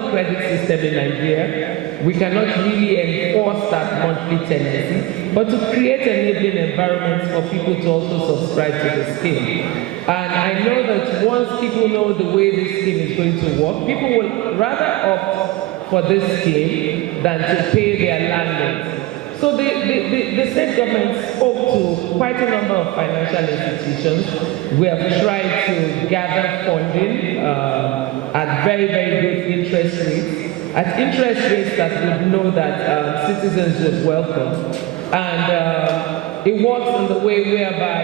the credit system in Nigeria, we cannot really enforce that monthly tenancy, but to create enabling environments for people to also subscribe to the scheme. And I know that once people know the way this scheme is going to work, people will rather opt for this scheme than to pay their landlords. So the state government spoke to quite a number of financial institutions. We have tried to gather funding at very, very good interest rates, at interest rates that would know that citizens would welcome. And it works in the way whereby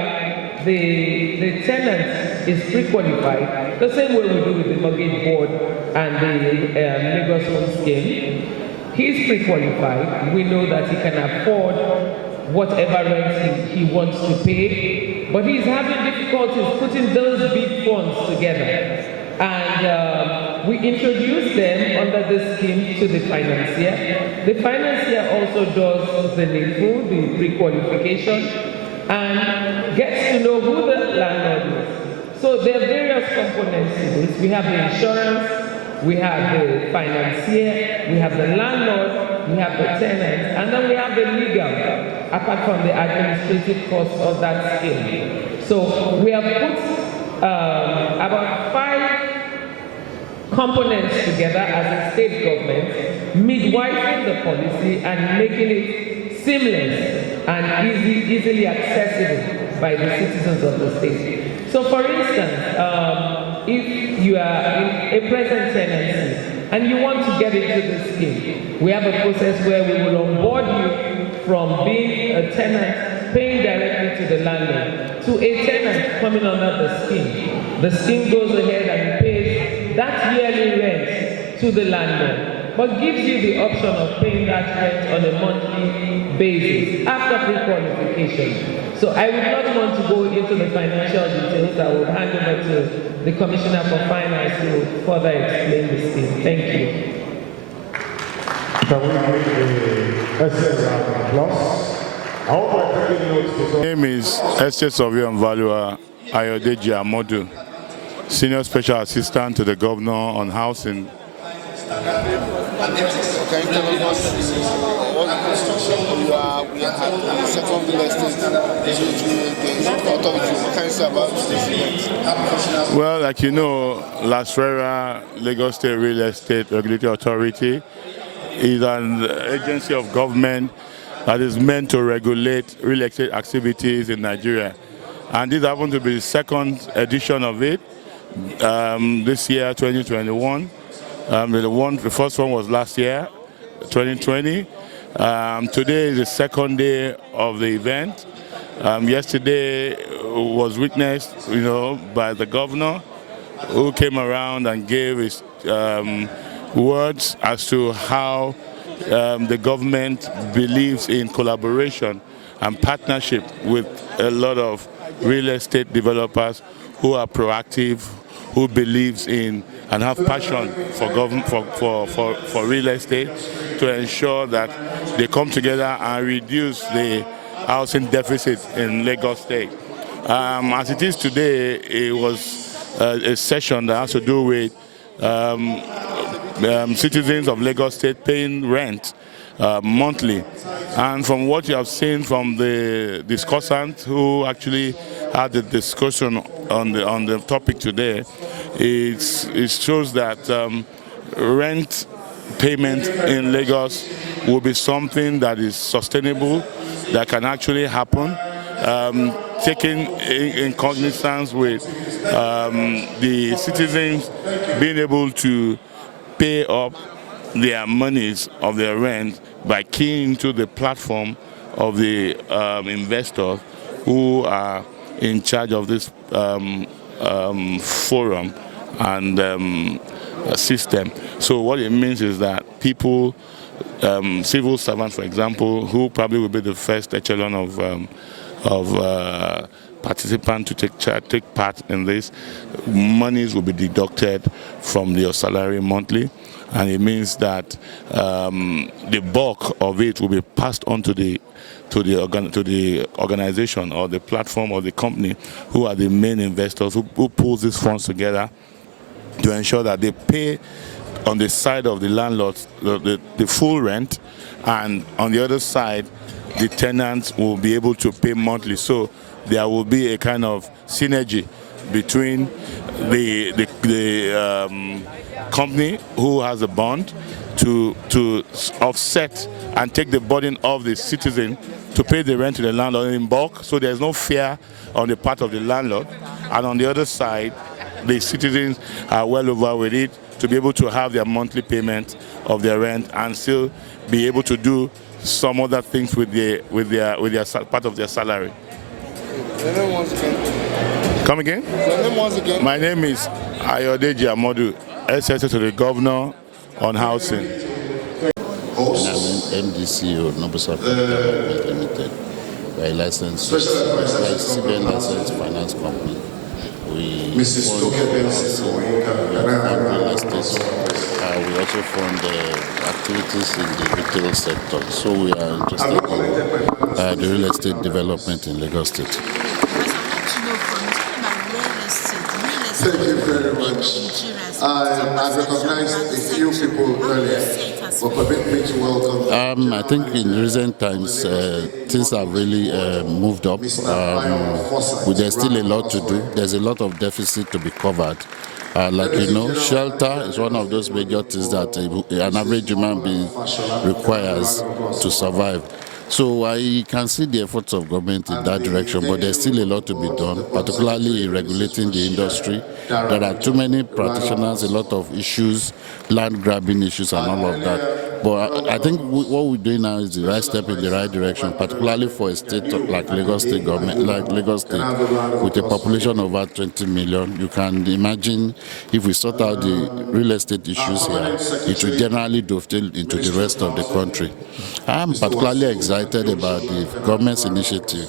the tenant is pre-qualified, the same way we do with the mortgage board and the Lagos Home Scheme. He's pre-qualified. We know that he can afford whatever rent he wants to pay, but he's having difficulties putting those big funds together. And we introduced them under this scheme to the financier. The financier also does the needful, the pre-qualification, and gets to know who the landlord is. So there are various components to this. We have the insurance, we have the financier, we have the landlord, we have the tenant, and then we have the legal, apart from the administrative costs of that scheme. So we have put about 5 components together as a state government, midwifing the policy and making it seamless and easily accessible by the citizens of the state. So for instance, if you are in a present tenancy and you want to get into the scheme, we have a process where we will onboard you from being a tenant, paying directly to the landlord, to a tenant coming under the scheme. The scheme goes ahead and pays that yearly rent to the landlord, but gives you the option of paying that rent on a monthly basis after pre-qualification. So I would not want to go into the financial details. I would hand over to the Commissioner for Finance to further explain the scheme. Thank you. Can we make the essay round of applause? I hope I'm taking notes. My name is Estate Surveyor and Valuer Ayodeji Amodu, Senior Special Assistant to the Governor on Housing. Well, like you know, LASRERA, Lagos State Real Estate Regulatory Authority, is an agency of government that is meant to regulate real estate activities in Nigeria. And this happened to be the second edition of it this year, 2021. The first one was last year, 2020. Today is the second day of the event. Yesterday was witnessed, by the governor, who came around and gave his words as to how the government believes in collaboration and partnership with a lot of real estate developers who are proactive, who believes in and have passion for real estate, to ensure that they come together and reduce the housing deficit in Lagos State. As it is today, it was a session that has to do with citizens of Lagos State paying rent monthly. And from what you have seen from the discussant who actually had the discussion on the topic today, it shows that rent payment in Lagos will be something that is sustainable, that can actually happen, taking in cognizance with the citizens being able to pay up their monies of their rent by keying into the platform of the investors who are in charge of this forum and system. So what it means is that people, civil servants, for example, who probably will be the first echelon of participants to take part in this, monies will be deducted from their salary monthly, and it means that the bulk of it will be passed on to the organization or the platform or the company who are the main investors who pulls these funds together to ensure that they pay on the side of the landlord the full rent, and on the other side, the tenants will be able to pay monthly. So there will be a kind of synergy between the company who has a bond to offset and take the burden of the citizen to pay the rent to the landlord in bulk. So there's no fear on the part of the landlord. And on the other side, the citizens are well over with it to be able to have their monthly payment of their rent and still be able to do some other things with their part of their salary. Come again? My name is Ayodeji Amodu, SSA to the Governor on Housing. I'm MDCO, Nobusaf Development Limited. We are licensed, CBN licensed finance company. We fund real estate. We also fund activities in the retail sector. So we are interested in the real estate development in Lagos State. Thank you very much. I recognized a few people earlier, but permit me to welcome. I think in recent times, things have really moved up. There's still a lot to do. There's a lot of deficit to be covered. Like you know, shelter is one of those major things that an average human being requires to survive. So I can see the efforts of government in that direction, but there's still a lot to be done, particularly in regulating the industry. There are too many practitioners, a lot of issues, land grabbing issues and all of that. But I think what we're doing now is the right step in the right direction, particularly for a state like Lagos State government, like Lagos State, with a population of about 20 million. You can imagine if we sort out the real estate issues here, it will generally dovetail into the rest of the country. I'm particularly excited about the government's initiative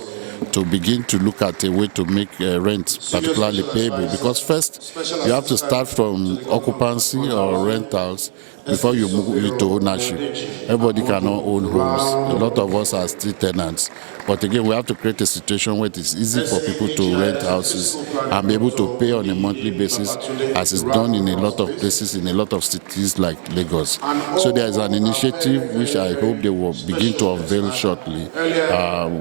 to begin to look at a way to make rent particularly payable, because first you have to start from occupancy or rentals before you move into ownership. Everybody cannot own homes. A lot of us are still tenants. But again, we have to create a situation where it is easy for people to rent houses and be able to pay on a monthly basis, as is done in a lot of places, in a lot of cities like Lagos. So there is an initiative which I hope they will begin to unveil shortly.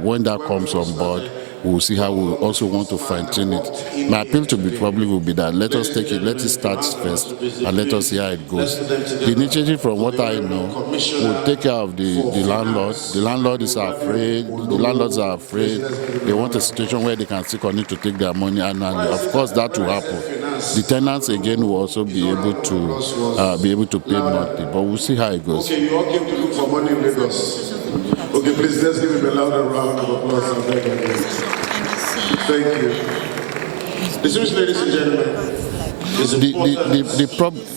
When that comes on board, we'll see how we also want to fine-tune it. My appeal to the public will be that let us take it, let it start first, and let us see how it goes. The initiative, from what I know, will take care of the landlord. The landlord is afraid, the landlords are afraid. They want a situation where they can still continue to take their money annually. Of course, that will happen. The tenants, again, will also be able to pay monthly, but we'll see how it goes. Okay, you all came to look for money in Lagos. Okay, please, let's give him a louder round of applause. Thank you. Distinguished ladies and gentlemen,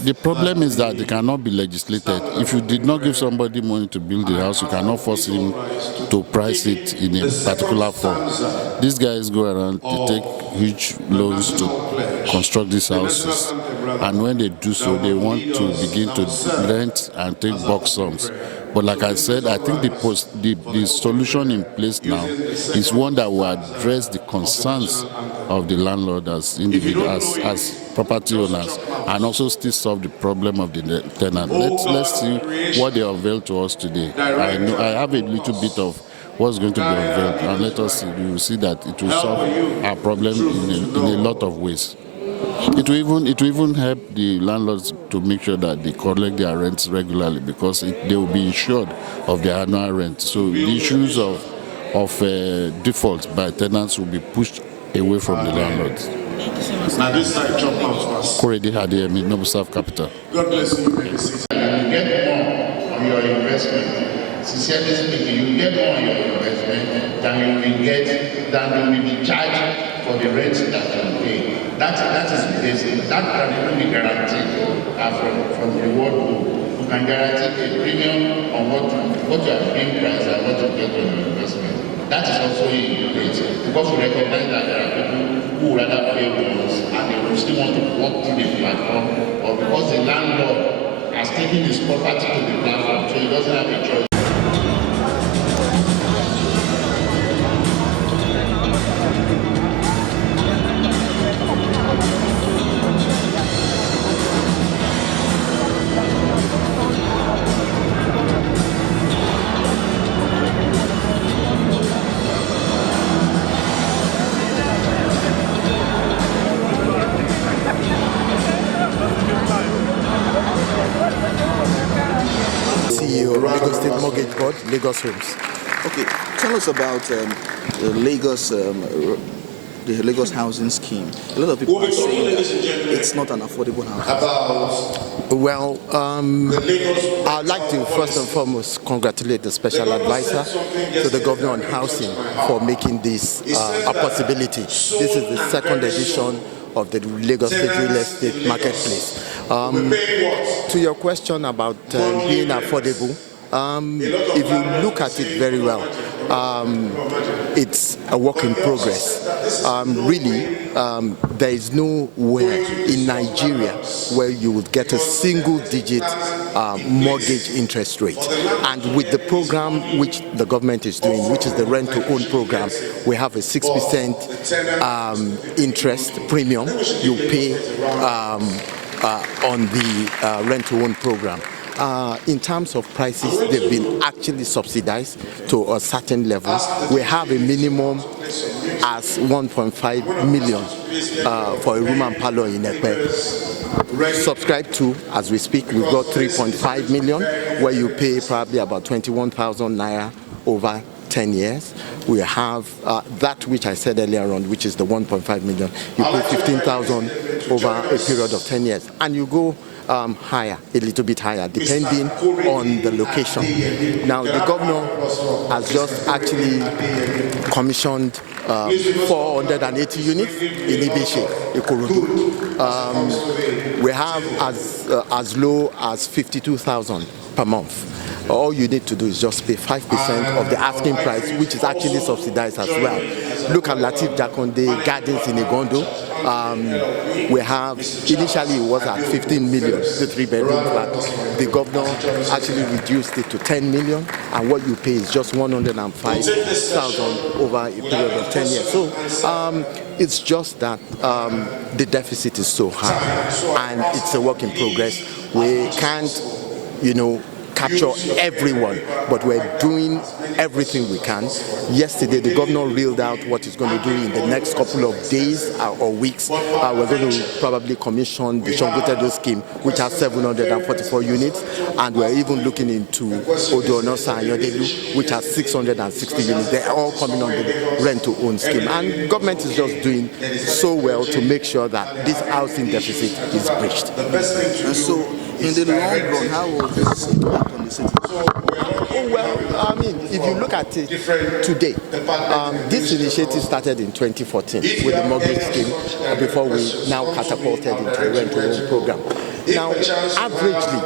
the problem is that they cannot be legislated. If you did not give somebody money to build a house, you cannot force him to price it in a particular form. These guys go around, they take huge loans to construct these houses, and when they do so, they want to begin to rent and take bulk sums. But like I said, I think the solution in place now is one that will address the concerns of the landlord as individuals, as property owners, and also still solve the problem of the tenant. Let's see what they unveil to us today. I have a little bit of what's going to be unveiled, and let us see. We will see that it will solve our problem in a lot of ways. It will even help the landlords to make sure that they collect their rents regularly, because they will be insured of their annual rent. So the issues of defaults by tenants will be pushed away from the landlords. now this side jump out fast. Korede Adeyemi, Nobusaf Capital. God bless you. You get more on your investment. Sincerely speaking, you get more on your investment than you will be charged for the rent that you pay. That is basic. That can even be guaranteed from the World Bank. You can guarantee a premium on what you are paying price and what you get on your investment. That is also in place, because we recognize that there are people who rather pay once and they will still want to walk through the platform, or because the landlord has taken his property to the platform, so he doesn't have a choice. Mortgage Board, Lagos Homes. Okay, tell us about the Lagos housing scheme. A lot of people are saying that it's not an affordable housing. Well, I'd like to first and foremost congratulate the special advisor to the governor on housing for making this a possibility. This is the second edition of the Lagos State Real Estate Marketplace. To your question about being affordable, if you look at it very well, it's a work in progress. There is nowhere in Nigeria where you would get a single-digit mortgage interest rate. And with the program which the government is doing, which is the rent-to-own program, we have a 6% interest premium you pay on the rent-to-own program. In terms of prices, they've been actually subsidized to a certain level. We have a minimum as 1.5 million for a room and parlor in Ekpe. Subscribe to, as we speak, we've got 3.5 million, where you pay probably about 21,000 naira over 10 years. We have that which I said earlier on, which is the 1.5 million. You pay 15,000 over a period of 10 years. And you go higher, a little bit higher, depending on the location. Now, the governor has just actually commissioned 480 units in Ibeshe, Ikorodu. We have as low as 52,000 per month. All you need to do is just pay 5% of the asking price, which is actually subsidized as well. Look at Latif Jakonde Gardens in Igondo. We have, initially it was at 15 million, the 3-bedroom flat. The governor actually reduced it to 10 million, and what you pay is just 105,000 over a period of 10 years. So it's just that the deficit is so high, and it's a work in progress. We can't, capture everyone, but we're doing everything we can. Yesterday, the governor reeled out what he's going to do in the next couple of days or weeks. We're going to probably commission the Shongotedo scheme, which has 744 units, and we're even looking into Odonosa and Yodelu, which has 660 units. They're all coming on the rent-to-own scheme, and government is just doing so well to make sure that this housing deficit is breached. And so, in the long run, how will this impact on the city? If you look at it today, this initiative started in 2014 with the mortgage scheme before we now catapulted into the rent-to-own program. Now, averagely,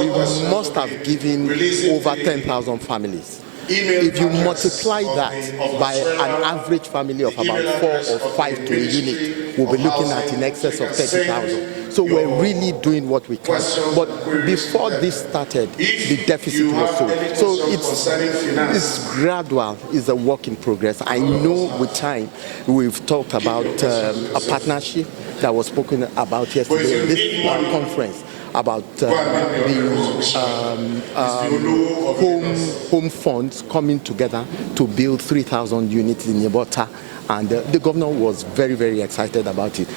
we must have given over 10,000 families. If you multiply that by an average family of about 4 or 5 to a unit, we'll be looking at in excess of 30,000. So we're really doing what we can. But before this started, the deficit was so it's gradual, it's a work in progress. I know with time, we've talked about a partnership that was spoken about yesterday in this conference, about the home funds coming together to build 3,000 units in Yebota, and the governor was very, very excited about it.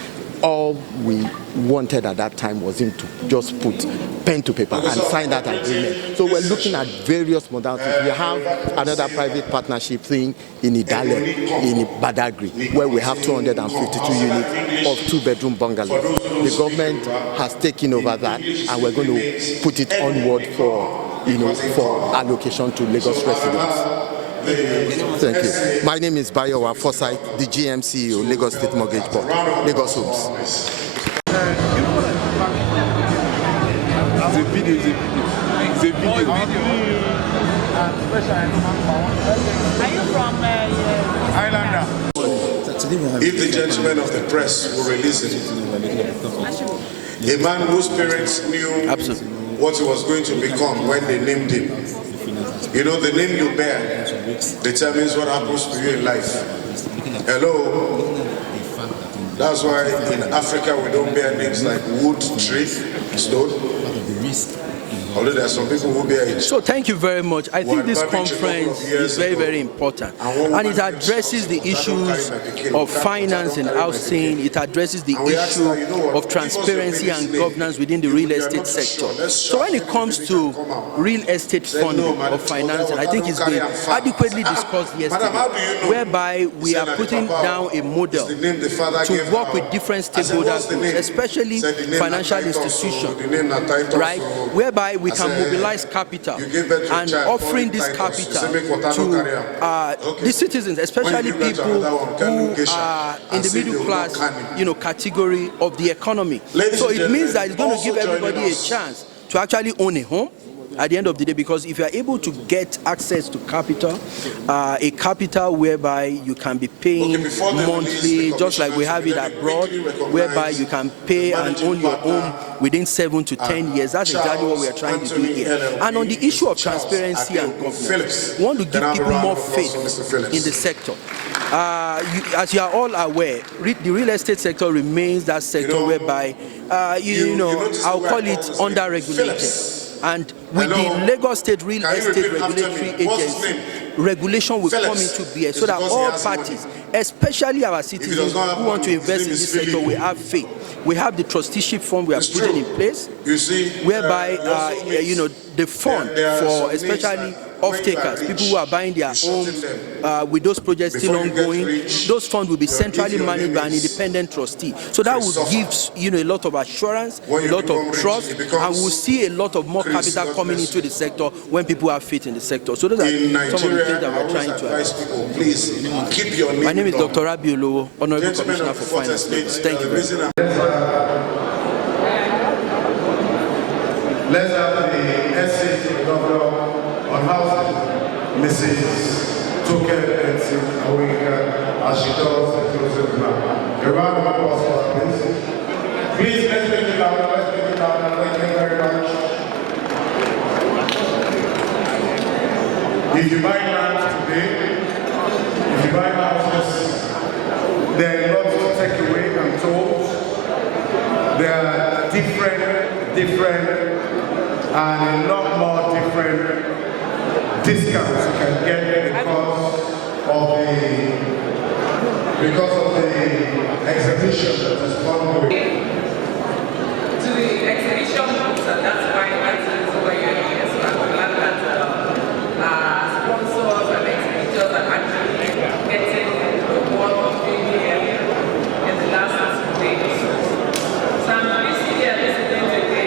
All we wanted at that time was him to just put pen to paper and sign that agreement. So we're looking at various modalities. We have another private partnership thing in Idale, in Badagry, where we have 252 units of 2-bedroom bungalows. The government has taken over that, and we're going to put it onward for allocation to Lagos residents. Thank you. My name is Bayowa Forsyth, the GM CEO, Lagos State Mortgage Board, Lagos Homes. It's a video. Are you from Islander? If the gentlemen of the press will release it, a man whose parents knew what he was going to become when they named him. You know, the name you bear determines what happens to you in life. Hello? That's why in Africa we don't bear names like wood, tree, stone. Although there are some people who bear it. So thank you very much. I think this conference is very, very important. And it addresses the issues of finance and housing. It addresses the issue of transparency and governance within the real estate sector. So when it comes to real estate funding or financing, I think it's been adequately discussed yesterday, whereby we are putting down a model to work with different stakeholders, especially financial institutions, right? Whereby we can mobilize capital and offering this capital to the citizens, especially people who are in the middle class, category of the economy. So it means that it's going to give everybody a chance to actually own a home at the end of the day, because if you are able to get access to capital, a capital whereby you can be paying monthly, just like we have it abroad, whereby you can pay and own your home within 7 to 10 years. That's exactly what we are trying to do here. And on the issue of transparency and governance, we want to give people more faith in the sector. As you are all aware, the real estate sector remains that sector whereby, I'll call it under-regulated. And with the Lagos State Real Estate Regulatory Agency, regulation will come into bear so that all parties, especially our citizens who want to invest in this sector, will have faith. We have the trusteeship fund we are putting in place, whereby, the fund for especially off-takers, people who are buying their homes with those projects still ongoing, those funds will be centrally managed by an independent trustee. So that will give a lot of assurance, a lot of trust, and we'll see a lot of more capital coming into the sector when people have faith in the sector. So those are some of the things that we're trying to achieve. Please keep your name. My name is Dr. Rabi Olowo, Honorable Commissioner for Finance. Thank you very much. Let's have the essay to the governor on housing, Mrs. Toke Benson Awika, as she does the closing remark. A round of applause for her, please. Please, let's make it loud, Thank you very much. If you buy land today, if you buy houses, there are lots to take away, I'm told. There are different, and a lot more different discounts you can get because of the exhibition that is ongoing. To the exhibition, and that's why that's over here. So I'm glad that sponsors and exhibitors are actually getting the work of being here in the last 2 days. So I'm pleased here listening to the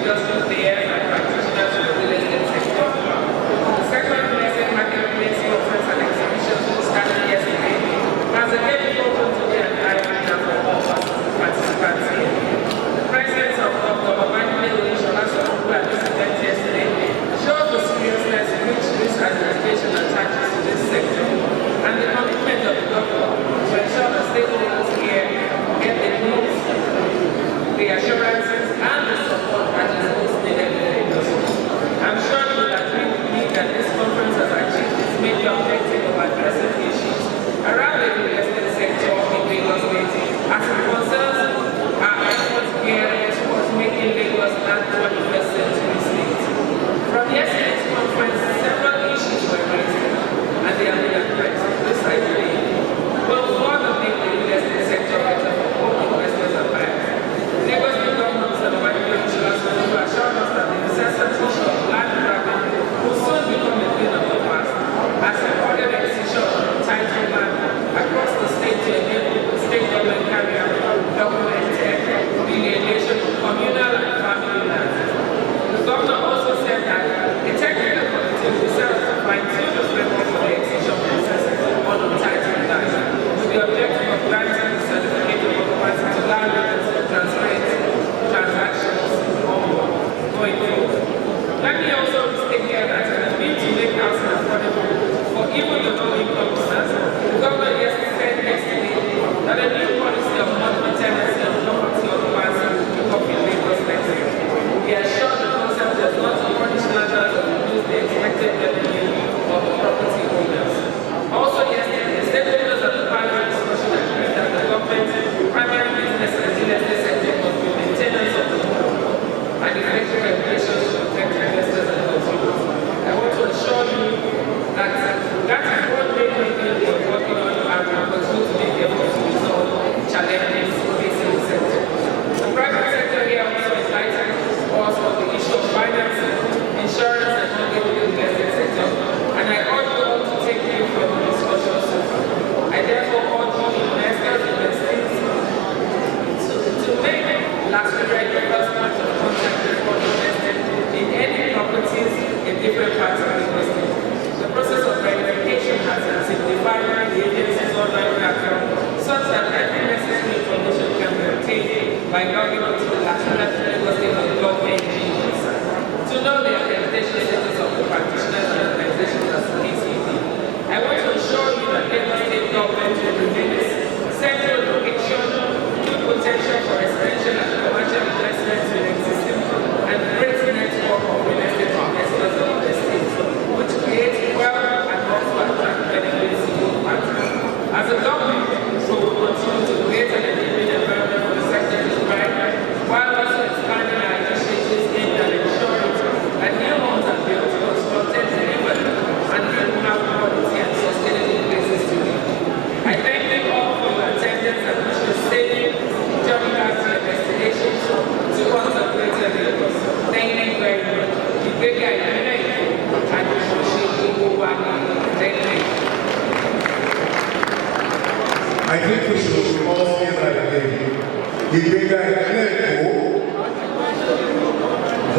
industrial players and practitioners of the real estate sector. The second blessed marketplace conference and exhibitions was started yesterday. As a day before today, and I for all participants.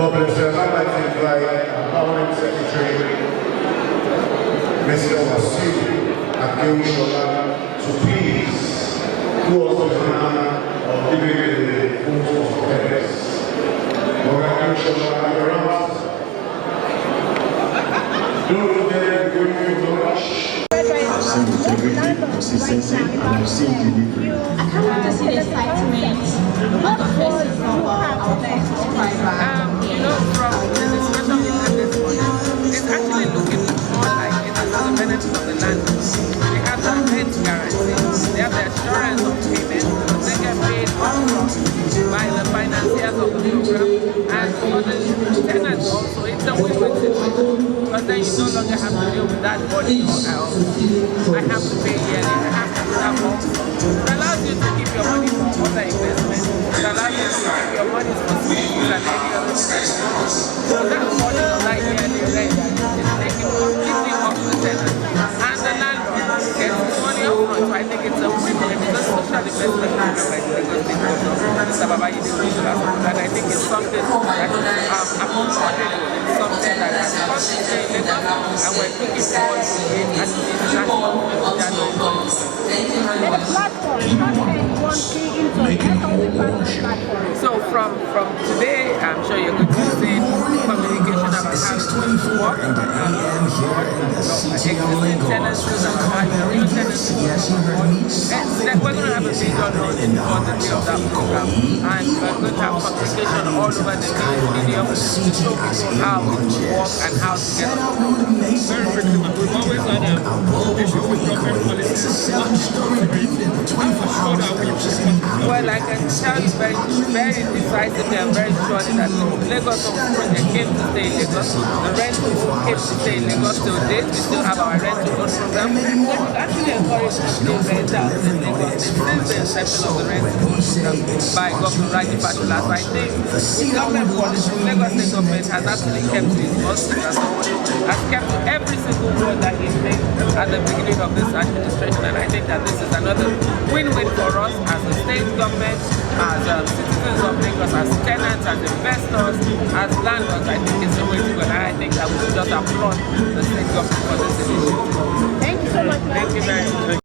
God bless you. I'd like to invite our Permanent Secretary, Mr. Wasil Akeushola, to please do us the honor of giving the vote of thanks. Akeushola, you're around. Don't forget we're going to lunch. I've seen integrity, consistency, and I've seen delivery. I can't wait to see the excitement. What the first is from our first subscriber. From the discussion we had this morning, it's actually looking more like it is for the benefit of the landlords. They have the rent guarantee, they have the assurance of payment, they get paid upfront by the financiers of the program, and for the tenants also, it's a win-win situation. Because then you no longer have to deal with that body I have to pay yearly, I have to do that more. It allows you to keep your money for other investments. It allows you to keep your money for schools and any other thing. So that money of that yearly rent is taken completely off the tenant. And the landlord gets his money up front. So I think it's a win-win. It's a social investment program like the Lagos State Government, Sababayi Regional. And I think it's something that is affordable. It's something that is constantly and we're looking forward to it at the international January. The platform, so from today, I'm sure you're going to see communication about how it's going to work, existing tenancies, about how your new tenancies and we're going to have a big download for the day of that program, and we're going to have communication all over the media to show people how it works and how to get it. Very quickly, we've always had issues with government policies. Well, I can tell you very decisively and very surely that the Lagos project came to stay in Lagos. The rent came to stay in Lagos till date. We still have our rent to own program. So we actually encourage the renters in Lagos since the inception of the rent to own program by Governor Raji Fashola. So I think the government policy, Lagos State government has actually kept his message as has kept every single word that he made at the beginning of this administration, and I think that this is another win-win for us as a state government, as citizens of Lagos, as tenants, as investors, as landlords. I think it's the way to go, and I think that we should just applaud the state government for this initiative. Thank you so much. Thank you very much.